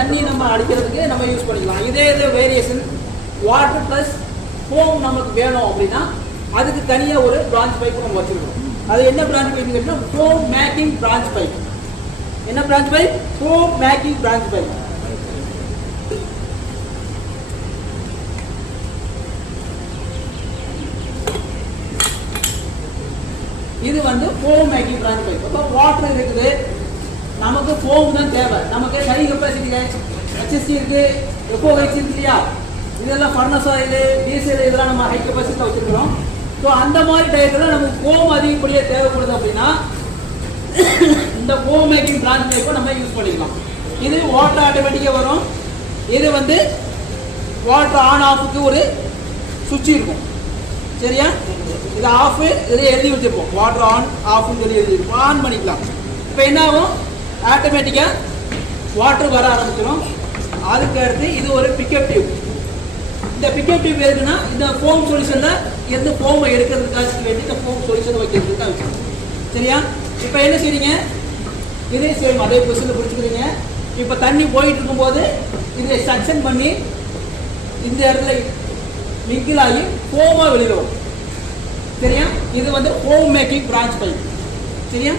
தண்ணி நம்ம அடிக்கிறதுக்கு நம்ம யூஸ் பண்ணிக்கலாம். இதே இது வேரியேஷன் வாட்டர் ப்ளஸ் ஃபோம் நமக்கு வேணும் அப்படின்னா அதுக்கு தனியாக ஒரு பிரான்ச் பைப் நம்ம வச்சிருக்கோம். அது என்ன பிரான்ச் பைப் கேட்டீங்கன்னா ஃபோம் மேக்கிங் பிரான்ச் பைப். என்ன branch pipe? Foam making branch pipe. இது வந்து ஃபோம் மேக்கிங் பிரான்ச் பைப். அப்போ வாட்டர் இருக்குது, நமக்கு ஃபோம் தான் தேவை. நமக்கு ஹை கெப்பாசிட்டி HST இருக்கு, FOH இருக்கு இல்லையா, இதெல்லாம் ஃபர்னஸ் ஆயில், டீசல் இதெல்லாம் நம்ம ஹை கெப்பாசிட்டியில் வச்சிருக்கிறோம். ஸோ அந்த மாதிரி டயத்தில் நமக்கு ஃபோம் அதிகப்படியாக தேவைப்படுது அப்படின்னா இந்த ஃபோம் மேக்கிங் பிரான்ச் பைப்பை நம்ம யூஸ் பண்ணிக்கலாம். இது வாட்டர் ஆட்டோமேட்டிக்காக வரும். இது வந்து வாட்டர் ஆன் ஆஃபுக்கு ஒரு சுவிட்ச் இருக்கும். சரியா? இது ஆஃப், இதில் எழுதி வச்சிருப்போம் வாட்டர் ஆன் ஆஃப்னு சொல்லி எழுதிருப்போம். ஆன் பண்ணிக்கலாம். இப்போ என்ன ஆகும்? ஆட்டோமேட்டிக்காக வாட்டர் வர ஆரம்பிச்சிடும். அதுக்கு அடுத்து இது ஒரு பிக்கப் டியூப். இந்த பிக்கப் டியூப் எதுக்குன்னா இந்த ஃபோம் சொல்யூஷனில் இருந்து ஃபோமை எடுக்கிறதுக்காக வேண்டி இந்த ஃபோம் சொல்யூஷனை வைக்கிறதுக்காக வச்சுக்கணும். சரியா? இப்போ என்ன செய்றீங்க? இதே சேம் அதே பொசிஷனில் பிடிச்சிக்கிறீங்க. இப்போ தண்ணி போயிட்டு இருக்கும்போது இதை சக்ஷன் பண்ணி இந்த இடத்துல மிங்கிள் ஆகி ஃபோமாக வெளியில் வரும். சரியா? இது வந்து ஃபோம் மேக்கிங் பிரான்ச் பைப். சரியா?